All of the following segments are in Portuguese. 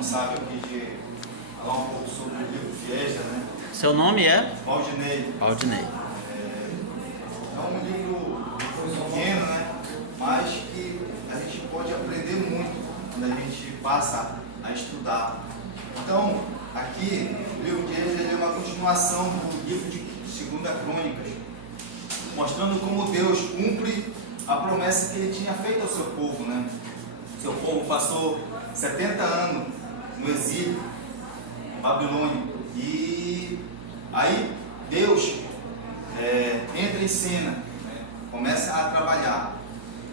responsável aqui de falar um pouco sobre o livro de Esdras, né? Seu nome é? Valdinei. Valdinei. É um livro pequeno, né? Mas que a gente pode aprender muito quando a gente passa a estudar. Então, aqui, o livro de Esdras é uma continuação do livro de 2 Crônicas, mostrando como Deus cumpre a promessa que ele tinha feito ao seu povo, né? Seu povo passou 70 anos no exílio babilônico e aí Deus entra em cena, né? Começa a trabalhar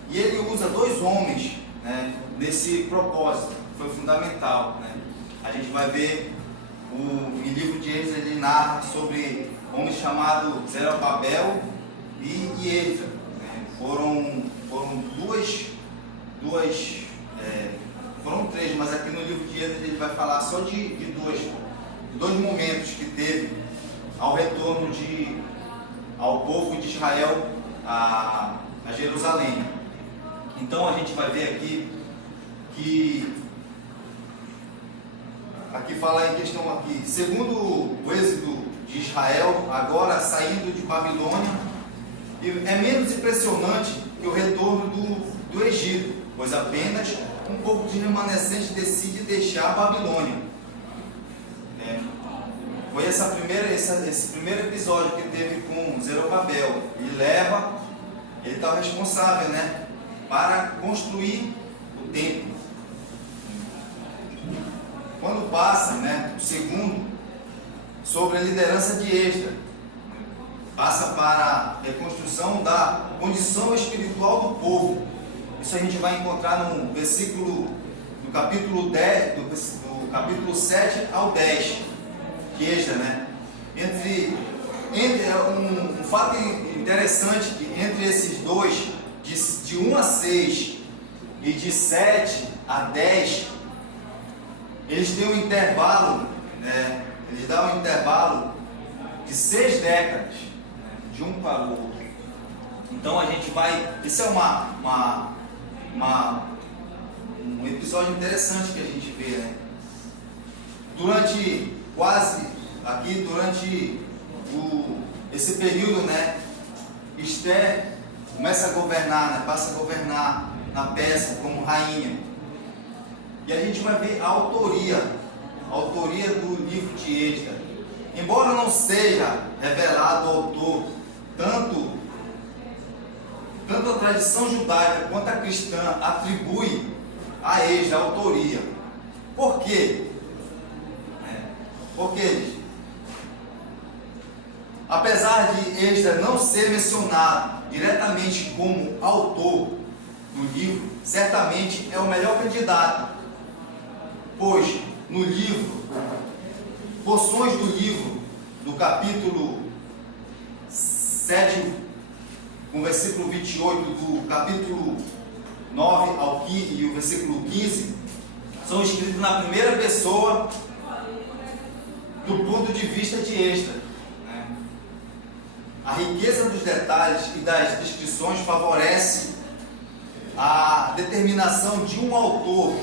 e ele usa 2 homens, né, nesse propósito, foi fundamental, né? A gente vai ver o livro de Esdras, ele narra sobre homens chamados Zerubabel e Esdras, né? Foram três, mas aqui no livro de Esdras ele vai falar só de dois momentos que teve ao retorno ao povo de Israel a Jerusalém. Então a gente vai ver aqui que aqui fala em questão aqui, segundo o êxodo de Israel, agora saindo de Babilônia, é menos impressionante que o retorno do Egito, pois apenas um pouco de remanescente decide deixar a Babilônia. Foi esse primeiro episódio que teve com Zerubabel. Ele está responsável, né, para construir o templo. Quando passa, né, o segundo, sobre a liderança de Esdras, passa para a reconstrução da condição espiritual do povo. Isso a gente vai encontrar no versículo do capítulo 10, do capítulo 7 ao 10 de Esdras, né? Um fato interessante que entre esses dois, de 1 a 6 e de 7 a 10, eles têm um intervalo, né? Eles dão um intervalo de 6 décadas, né, de um para o outro. Então a gente vai. Isso é um episódio interessante que a gente vê, né? Durante esse período, né, Esther começa a governar, né, passa a governar na Pérsia como rainha. E a gente vai ver a autoria do livro de Esdras. Embora não seja revelado o autor, tanto a tradição judaica quanto a cristã atribui a Esdras a autoria. Por quê? Porque, apesar de Esdras não ser mencionado diretamente como autor do livro, certamente é o melhor candidato, pois no livro, porções do livro, do capítulo 7, com o versículo 28, do capítulo 9 ao 15 e o versículo 15, são escritos na primeira pessoa do ponto de vista de Esdras. A riqueza dos detalhes e das descrições favorece a determinação de um autor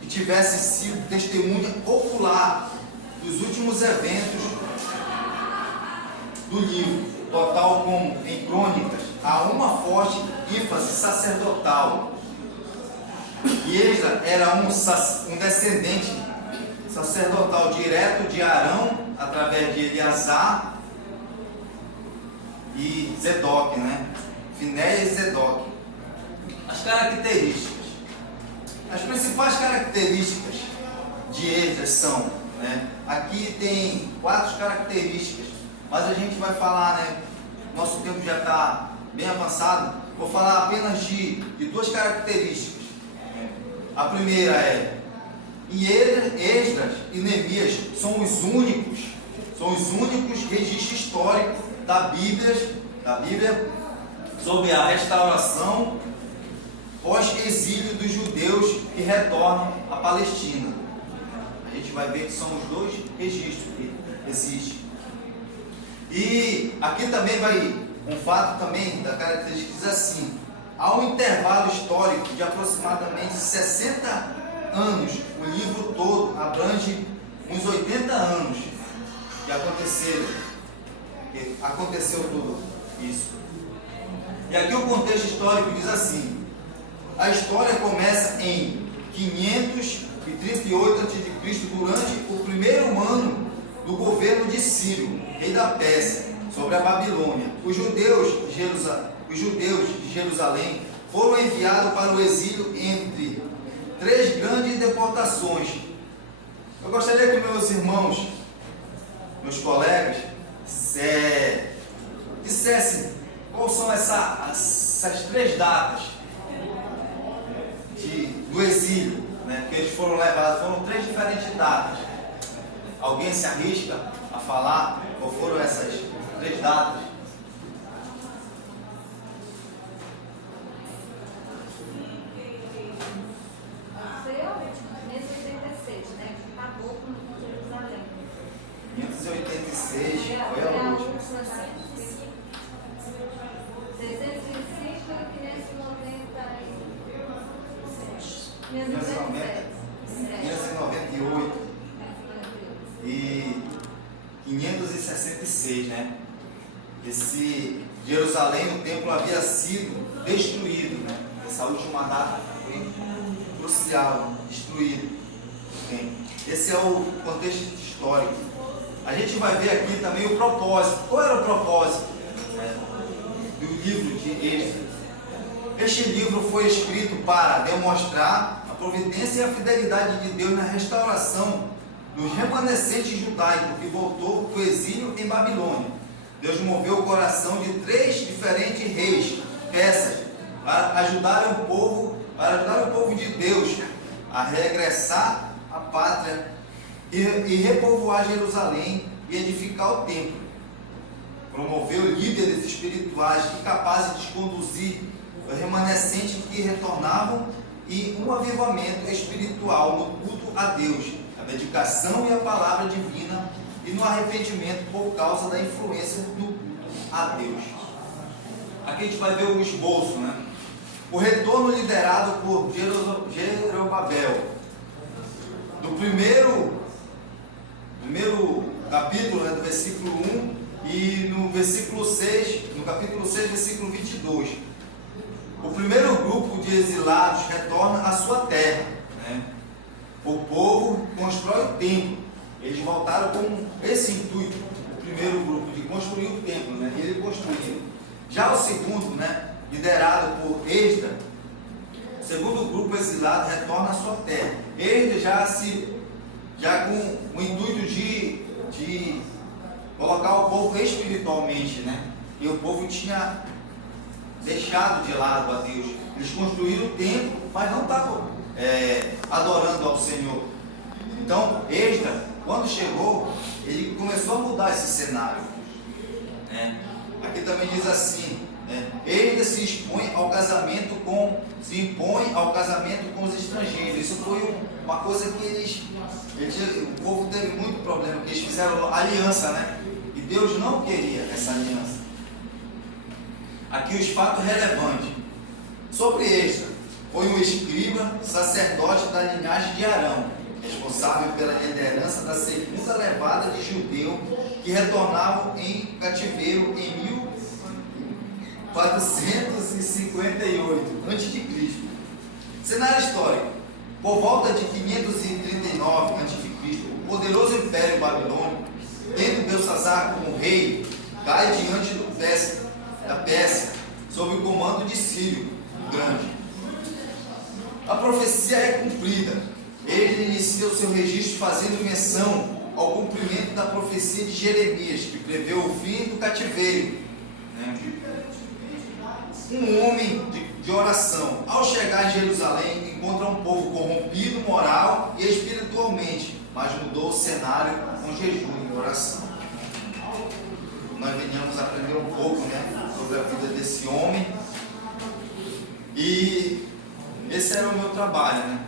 que tivesse sido testemunha ocular dos últimos eventos do livro, total como em Crônicas, há uma forte ênfase sacerdotal. E Esdras era um descendente sacerdotal direto de Arão, através de Eleazar e Zedoc, né? Finéias e Zedoc. As características. As principais características de Esdras são, né? Aqui tem 4 características, mas a gente vai falar, né? Nosso tempo já está bem avançado. Vou falar apenas de 2 características. A primeira é: Esdras e Neemias são os únicos registros históricos da Bíblia sobre a restauração pós-exílio dos judeus que retornam à Palestina. A gente vai ver que são os 2 registros que existem. E aqui também vai um fato também da característica que diz assim: há um intervalo histórico de aproximadamente 60 anos, o livro todo abrange uns 80 anos que aconteceu tudo isso. E aqui o contexto histórico diz assim: a história começa em 538 a.C., durante o primeiro ano do governo de Ciro, rei da Pérsia, sobre a Babilônia. Os judeus de Jerusalém foram enviados para o exílio entre 3 grandes deportações. Eu gostaria que meus irmãos, meus colegas, dissessem quais são essas 3 datas do exílio, né, que eles foram levados. Foram 3 diferentes datas. Alguém se arrisca a falar qual foram essas 3 datas? Realmente, 586, né? Que acabou com Jerusalém. 586 foi a última. 605 e 597. 598 e 566, né? Esse Jerusalém, o templo havia sido destruído, né? Essa última data foi crucial, destruído. Esse é o contexto histórico. A gente vai ver aqui também o propósito. Qual era o propósito, né, do livro de Êxodo? Este livro foi escrito para demonstrar a providência e a fidelidade de Deus na restauração dos remanescentes judaicos que voltou do exílio em Babilônia. Deus moveu o coração de 3 diferentes reis persas para ajudar o povo de Deus a regressar à pátria e repovoar Jerusalém e edificar o templo. Promoveu líderes espirituais capazes de conduzir os remanescentes que retornavam e um avivamento espiritual no culto a Deus, a dedicação e a palavra divina e no arrependimento por causa da influência do culto a Deus. Aqui a gente vai ver o esboço, né? O retorno liderado por Jerobabel, do primeiro capítulo, né, do versículo 1 e no versículo 6, no capítulo 6, versículo 22. O primeiro grupo de exilados retorna à sua terra, né? O povo constrói o templo. Eles voltaram com esse intuito, o primeiro grupo, de construir o templo, né? E eles construíram. Já o segundo, né, liderado por Esdras, o segundo grupo exilado retorna à sua terra. Esdras já com o intuito de colocar o povo espiritualmente, né? E o povo tinha deixado de lado a Deus. Eles construíram o templo, mas não estavam adorando ao Senhor. Então, Esdras, quando chegou, ele começou a mudar esse cenário, né? Aqui também diz assim, né? Esdras se impõe ao casamento com os estrangeiros. Isso foi uma coisa que o povo teve muito problema, porque eles fizeram aliança, né? E Deus não queria essa aliança. Aqui os fatos relevantes. Sobre Esdras, foi um escriba, sacerdote da linhagem de Arão, responsável pela liderança da segunda levada de judeus que retornavam em cativeiro em 1458 a.C. Cenário histórico. Por volta de 539 a.C., o poderoso Império Babilônico, tendo Belsazar como rei, cai diante da Pérsia, sob o comando de Ciro o Grande. A profecia é cumprida. Ele inicia o seu registro fazendo menção ao cumprimento da profecia de Jeremias, que prevê o fim do cativeiro, né? Um homem de oração, ao chegar em Jerusalém, encontra um povo corrompido moral e espiritualmente, mas mudou o cenário com jejum e oração. Nós venhamos aprender um pouco, né, sobre a vida desse homem, e esse era o meu trabalho, né?